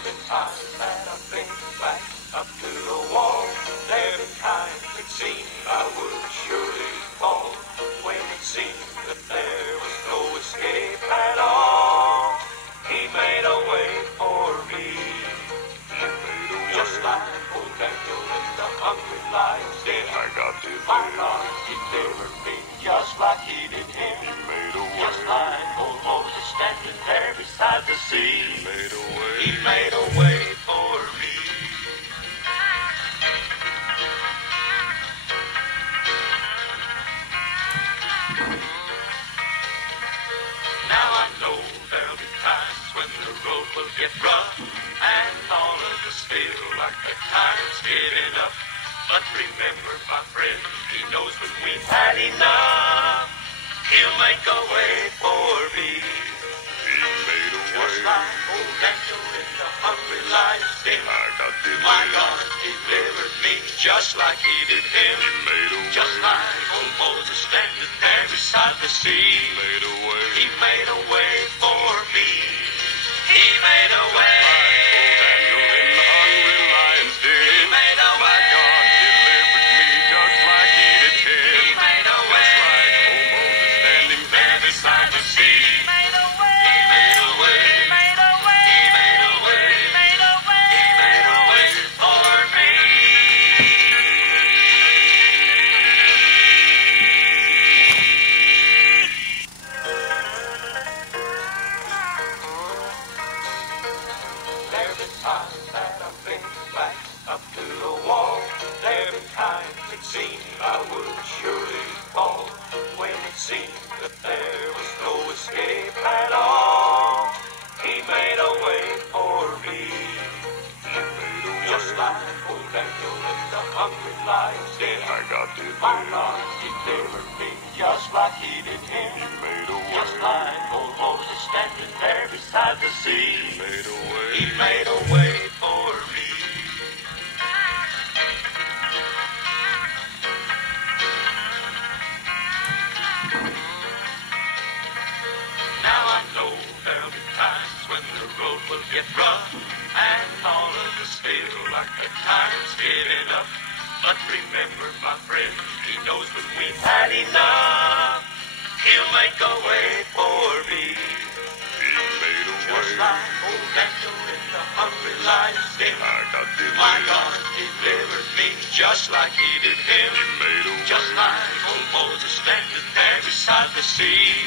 There've been times that I think back up to the wall. There've been times it seemed I would surely fall, when it seemed that there was no escape at all. He made a way for me. He made a way. Just like old Daniel in the hungry lion's den. I got this. My God delivered me just like he did him. He made a way. Just like old Moses standing there beside the sea. He made a way. He made a way for me. Now I know there'll be times when the road will get rough, and all of us feel like the time's giving up. But remember, my friend, he knows when we've had enough. He'll make a way for me. He made a way. Just like old Daniel in the hungry lion's den. I got this. My God delivered me just like he did him. He made a way. Just like old Moses standing there beside the sea. He made a way. He made a way for me. He made a way. Old Daniel in the hungry lion's den. He made a way. My God delivered me just like he did him. He made a way. Just like old Moses standing there beside the sea. He made a way. He made a way. He made a way. He made a way. He made a way. He made a way for me. There've been times that I think back up to the wall. There've been times it seemed I would surely fall, when it seemed that there was no escape at all. He made a way for me. He made a way. Just like old Daniel in the hungry lion's den. I got this. My God delivered me just like he did him. He made a way. Just like old Moses standing there beside the sea. He made a way. He made a way for me. Now I know there'll be times when the road will get rough, and all of us feel like the time's giving up. But remember, my friend, he knows when we've had enough. He'll make a way for me. He made a way. Just like old Daniel in the hungry lion's den. I got this. My God delivered me just like he did him. He made a way. Just like old Moses standing there beside the sea.